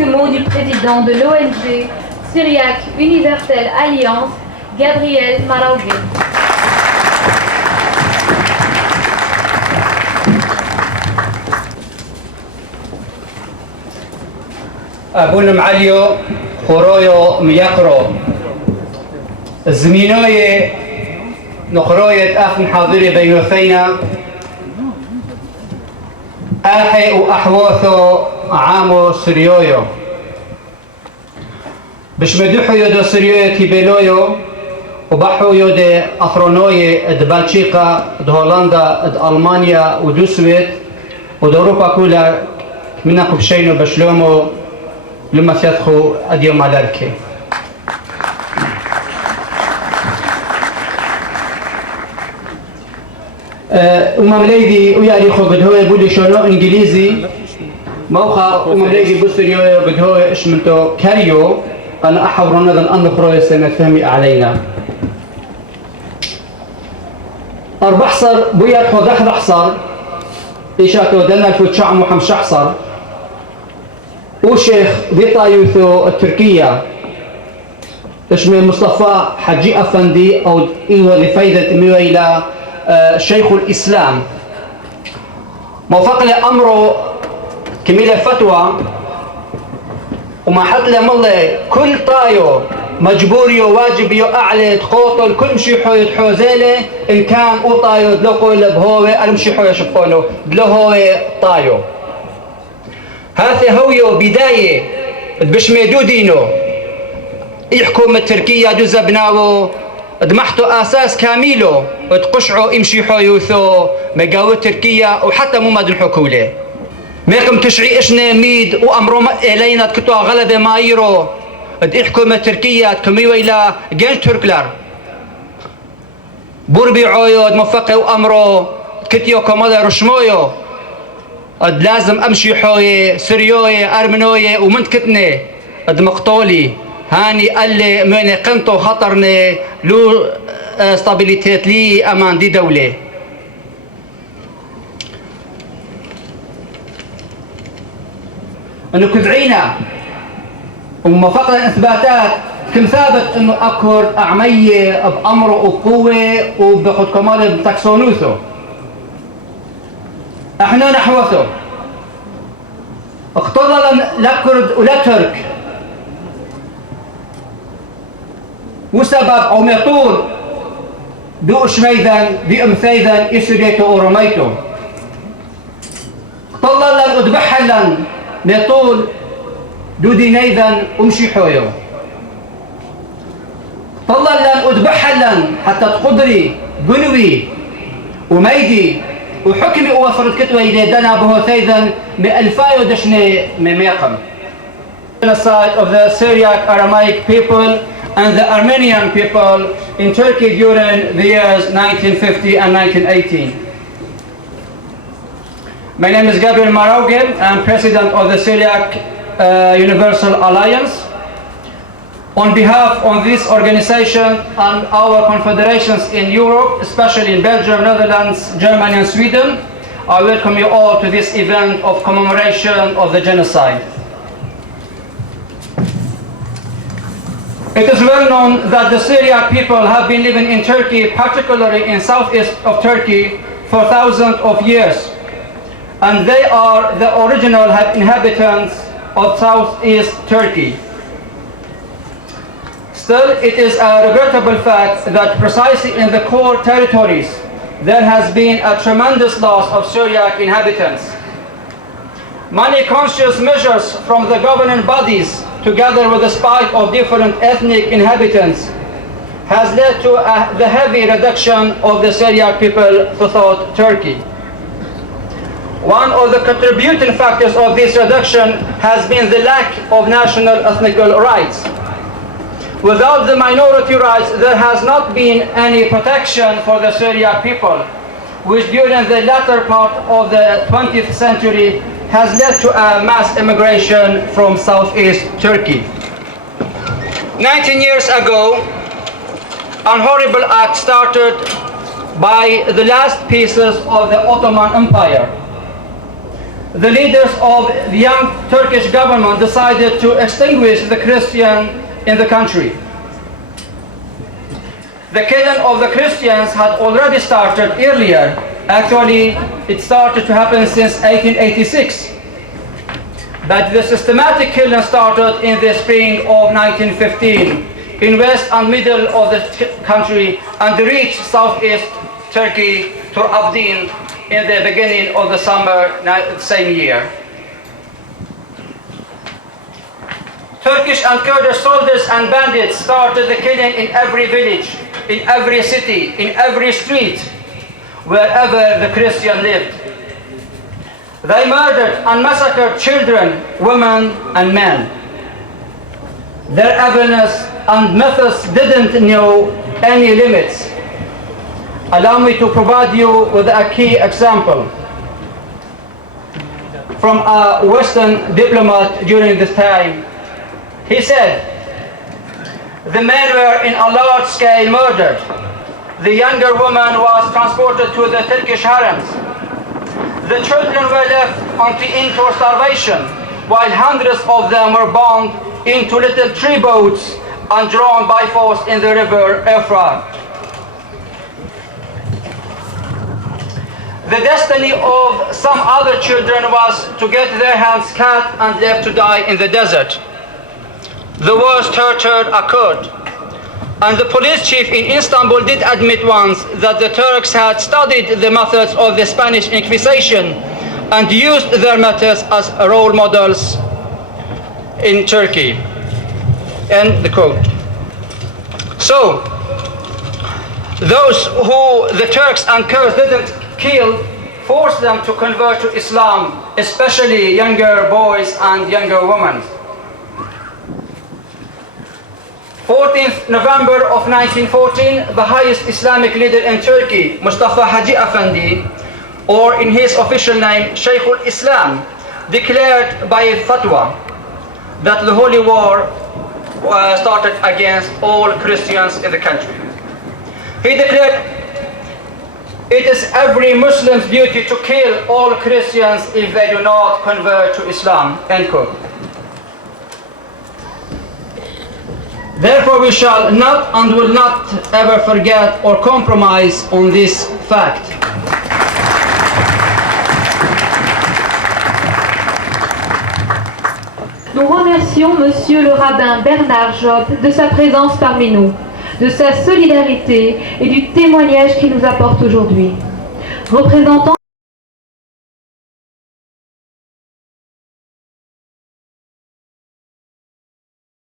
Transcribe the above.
quelques mots du président de l'ONG Syriac Universelle Alliance, كبرئيل ماروكي. أبون معليو خرويو ميقرو زمينوي نقروية أخ حاضري بين فينا أحي وأحوثو عامو سريويو بش مدوحو يدو سريويو كيبيلويو وبحو يدو أفرونوي د بلجيكا د هولندا د ألمانيا ودو سويد ود أوروبا كلها منكم بشينو بشلومو لما سيدخو أديو مالاركي وممليدي وياريخو بدهوي بودي شونو انجليزي موخا وممليدي بوستريو بدهوي اشمنتو كاريو انا احورنا ذن ان خروي سنة فهمي علينا اربحصر بويا خو دخل حصر ايشاتو دلنا الفوتشع محمد شحصر وشيخ بيطا يوثو التركية اسمه مصطفى حجي افندي او ايوه لفايدة ميويلا شيخ الإسلام موفق لأمره كميلة فتوى وما حط لمالله كل طايو مجبوريو واجبيو أعلى تقوطل كل مشيحو يتحوزيله إن كان أو طايو دلوكو لبهوه المشيحو يشبقونه دلوهوه طايو هذا هو بداية بشميدو دينو يحكم التركية دو زبناو دمحتو أساس كاميلو وتقشعوا امشي حيوثو مقاوة تركيا وحتى ممد الحكولة ميقم تشعي اشنا ميد وامرو الينا تكتوا غلبة مايرو احكم تركيا تكميو الى جنش تركلر بوربي عويو دمفقه وامرو كتيو كمالا رشمويو لازم امشي حوي سريوي ارمنوي ومنت كتني دمقطولي هاني قال لي من قنطو خطرني لو استابيليتيت لي امان دي دولة انه كذعينا وما فقط اثباتات كم ثابت انه اكر اعمية بامره وقوة وبخد كمال بتاكسونوثو احنا نحوثو اقتضى لا كرد ولا ترك وسبب أو مطول دو شميذا بأمثيذا إسريتو أورميتو طللا أدبحلا مطول دو دينيذا أمشي حويو طللا أدبحلا حتى تقدري قنوي وميدي وحكمي وفرد كتوى يديدنا بهوثيذا مألفايو دشني مميقم genocide of the Syriac Aramaic people and the Armenian people in Turkey during the years 1950 and 1918. My name is Gabriel Maraugel. I'm president of the Syriac Universal Alliance. On behalf of this organization and our confederations in Europe, especially in Belgium, Netherlands, Germany and Sweden, I welcome you all to this event of commemoration of the genocide. It is well known that the Syriac people have been living in Turkey, particularly in southeast of Turkey, for thousands of years. And they are the original inhabitants of southeast Turkey. Still, it is a regrettable fact that precisely in the core territories, there has been a tremendous loss of Syriac inhabitants. Many conscious measures from the governing bodies, together with the spite of different ethnic inhabitants, has led to the heavy reduction of the Syriac people throughout Turkey. One of the contributing factors of this reduction has been the lack of national ethnic rights. Without the minority rights, there has not been any protection for the Syriac people, which during the latter part of the 20th century has led to a mass immigration from southeast Turkey. 19 years ago, an horrible act started by the last pieces of the Ottoman Empire. the leaders of the young Turkish government decided to extinguish the Christian in the country. The killing of the Christians had already started earlier. Actually, it started to happen since 1886. But the systematic killing started in the spring of 1915 in west and middle of the country and reached southeast Turkey to Abdin in the beginning of the summer same year. Turkish and Kurdish soldiers and bandits started the killing in every village, in every city, in every street, wherever the Christian lived. They murdered and massacred children, women, and men. Their evilness and methods didn't know any limits. Allow me to provide you with a key example from a Western diplomat during this time. He said, the men were in a large scale murdered. The younger woman was transported to the Turkish harems. The children were left into starvation, while hundreds of them were bound into little tree boats and drawn by force in the river Euphrates. The destiny of some other children was to get their hands cut and left to die in the desert. The worst torture occurred, and the police chief in Istanbul did admit once that the Turks had studied the methods of the Spanish Inquisition and used their methods as role models in Turkey. End the quote. So, those who the Turks and Kurds didn't kill forced them to convert to Islam, especially younger boys and younger women. 14th November of 1914, the highest Islamic leader in Turkey, Mustafa Haji Effendi, or in his official name, Shaykh al-Islam, declared by a fatwa that the holy war started against all Christians in the country. He declared, it is every Muslim's duty to kill all Christians if they do not convert to Islam, end quote. Therefore, we shall not and will not ever forget or compromise on this fact. Nous remercions Monsieur le rabbin Bernard Job de sa présence parmi nous, de sa solidarité et du témoignage qu'il nous apporte aujourd'hui. Représentant